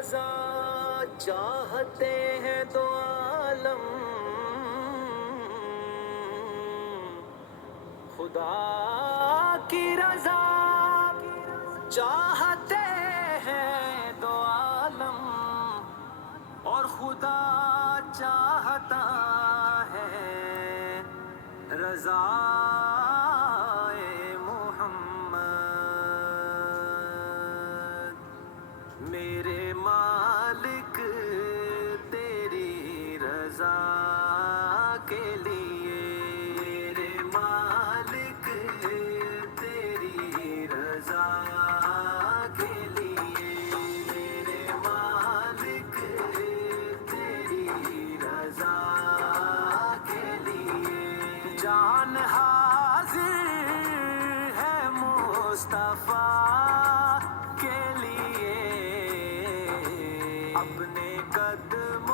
رضا چاہتے ہیں دو عالم، خدا کی رضا چاہتے ہیں دو عالم، اور خدا چاہتا ہے رضا محمد۔ میرے مالک تیری رضا کے لیے، میرے مالک تیری رضا کے لیے، میرے مالک تیری رضا کے لیے، جان حاضر ہے مصطفیٰ کے لیے، اپنے قدم